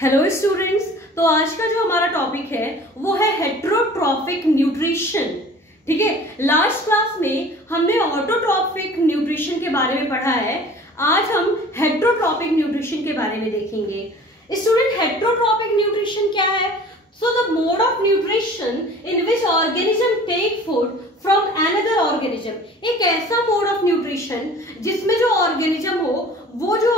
Hello students, तो आज का जो हमारा टॉपिक है वो है हेट्रोट्रॉफिक न्यूट्रिशन। ठीक है, लास्ट क्लास में हमने ऑटोट्रॉफिक न्यूट्रिशन के बारे में पढ़ा है। आज हम हेट्रोट्रॉफिक न्यूट्रिशन के बारे में देखेंगे। स्टूडेंट, हेट्रोट्रॉफिक न्यूट्रिशन क्या है? So the mode of nutrition in which organism take food from another organism. एक ऐसा मोड ऑफ न्यूट्रिशन जिसमें जो ऑर्गेनिज्म हो वो जो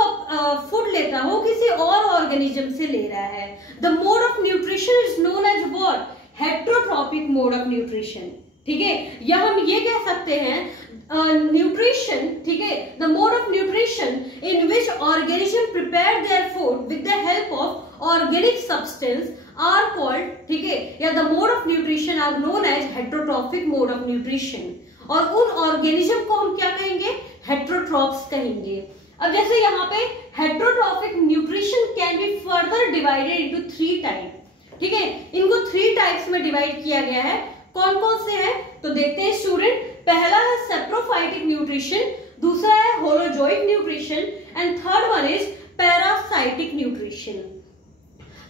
फूड लेता हो किसी और ऑर्गेनिज्म से ले रहा है। The mode of nutrition is known as what? Heterotrophic mode of nutrition. ठीक है, या हम ये कह सकते हैं न्यूट्रिशन, ठीक है, the mode of nutrition in which organism prepare their food with the help of organic substance are called, ठीक है, या the mode of nutrition are known as heterotrophic mode of nutrition. और उन ऑर्गेनिज्म को हम क्या कहेंगे? हेट्रोट्रॉफ्स कहेंगे। अब जैसे यहाँ पे heterotrophic nutrition can be further divided into 3 type. ठीक है, इनको 3 टाइप्स में डिवाइड किया गया है। कौन कौन से हैं तो देखते हैं स्टूडेंट। पहला है सेप्रोफाइटिक न्यूट्रिशन, दूसरा है holozoic nutrition and third one is parasitic nutrition.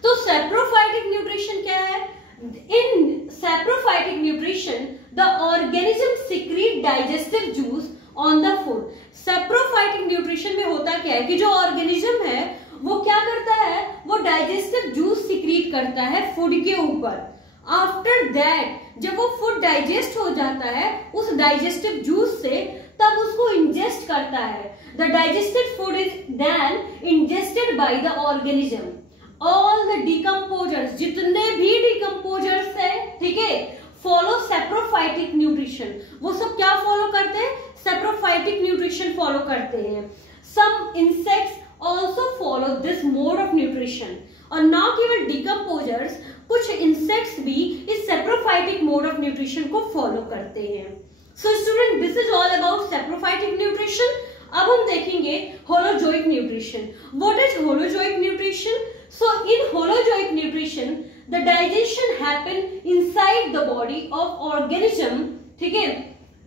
तो सेप्रोफाइटिक न्यूट्रिशन क्या है? In saprophytic nutrition the organism secrete digestive juice on the food. Saprophytic nutrition में होता क्या है कि जो ऑर्गेनिज्म है वो क्या करता है, वो डाइजेस्टिव जूस सिक्रीट करता है फूड के ऊपर। आफ्टर दैट जब वो फूड डाइजेस्ट हो जाता है उस डाइजेस्टिव जूस से, तब उसको इंजेस्ट करता है। The digested food is then ingested by the organism. All the decomposers, जितने भी डिकम्पोजर्स है, ठीक है, फॉलो सेप्रोफाइटिक न्यूट्रिशन। वो सब क्या फॉलो करते हैं? सेप्रोफाइटिक न्यूट्रिशन फॉलो करते हैं। Some insects also follow this mode of nutrition. और ना केवल डिकम्पोजर्स, कुछ इंसेक्ट्स भी इस सेप्रोफाइटिक मोड ऑफ न्यूट्रिशन को फॉलो करते हैं। So student, this is all about saprophytic nutrition. अब हम देखेंगे holozoic nutrition. What is holozoic nutrition? So in holozoic nutrition, the digestion happen inside the body of organism, ठीक है,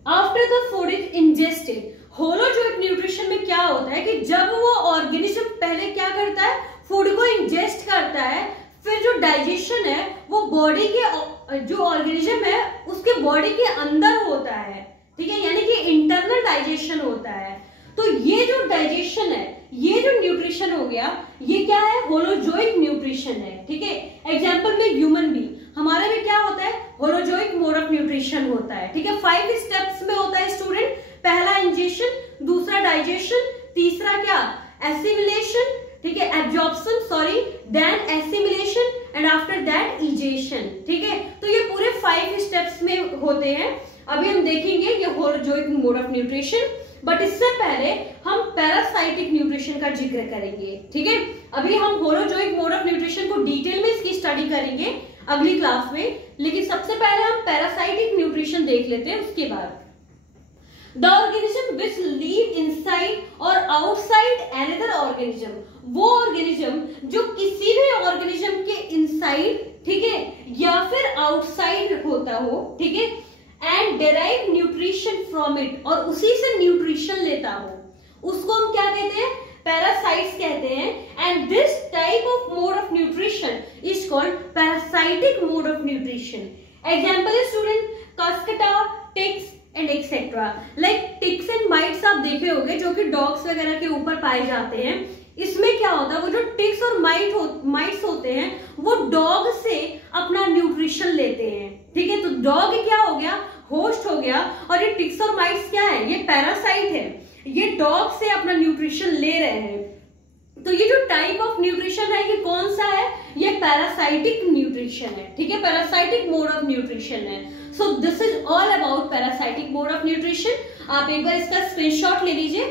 after the food is ingested। holozoic nutrition में क्या होता है कि जब वो ऑर्गेनिज्म पहले क्या करता है, फूड को इंजेस्ट करता है, फिर जो डाइजेशन है वो बॉडी के, जो ऑर्गेनिज्म है उसके बॉडी के अंदर होता है। ठीक है, यानी कि इंटरनल डाइजेशन होता है। तो ये जो डाइजेशन है, ये जो न्यूट्रिशन हो गया, ये क्या है? होलोजोइक न्यूट्रिशन है। ठीक है, एग्जांपल में ह्यूमन बीइंग, हमारे में क्या होता है? होलोजोइक मोड ऑफ न्यूट्रिशन होता है। ठीक है, 5 स्टेप्स में होता है स्टूडेंट। पहला इंजेशन, दूसरा डाइजेशन, तीसरा क्या? एसिमिलेशन, ठीक है, absorption, sorry, then assimilation and after that egestion. ठीक है, तो ये पूरे 5 स्टेप्स में होते हैं। अभी हम देखेंगे ये holozoic mode of nutrition, but इससे पहले हम पैरासाइटिक न्यूट्रिशन का जिक्र करेंगे। ठीक है, अभी हम होलोजोइक मोड ऑफ न्यूट्रिशन को डिटेल में इसकी स्टडी करेंगे अगली क्लास में, लेकिन सबसे पहले हम पैरासाइटिक न्यूट्रिशन देख लेते हैं। उसके बाद the organism which leave inside और आउटसाइड अनदर ऑर्गेनिज्म, वो ऑर्गेनिज्म जो किसी भी ऑर्गेनिज्म के इनसाइड, ठीक है, या फिर आउटसाइड होता हो, ठीक है, and derive nutrition from it, और उसी से न्यूट्रिशन लेता हो, उसको हम क्या कहते हैं? पैरासाइट्स कहते हैं। And this type of mode of nutrition is called parasitic mode of nutrition. Example is student cuscuta, ticks and etcetera. Like ticks and mites आप देखे होंगे जो कि डॉग्स वगैरह के ऊपर पाए जाते हैं। इसमें क्या होता है, वो जो टिक्स और माइट्स होते हैं वो डॉग से अपना न्यूट्रिशन लेते हैं। ठीक है, तो डॉग क्या हो गया? होस्ट हो गया, और ये टिक्स और माइट्स क्या है? ये पैरासाइट है, ये डॉग से अपना न्यूट्रिशन ले रहे हैं। तो ये जो टाइप ऑफ न्यूट्रिशन है ये कौन सा है? ये पैरासाइटिक न्यूट्रिशन है। ठीक है, पैरासाइटिक मोड ऑफ न्यूट्रिशन है। So this is all about parasitic mode of nutrition. आप एक बार इसका स्क्रीनशॉट ले लीजिए।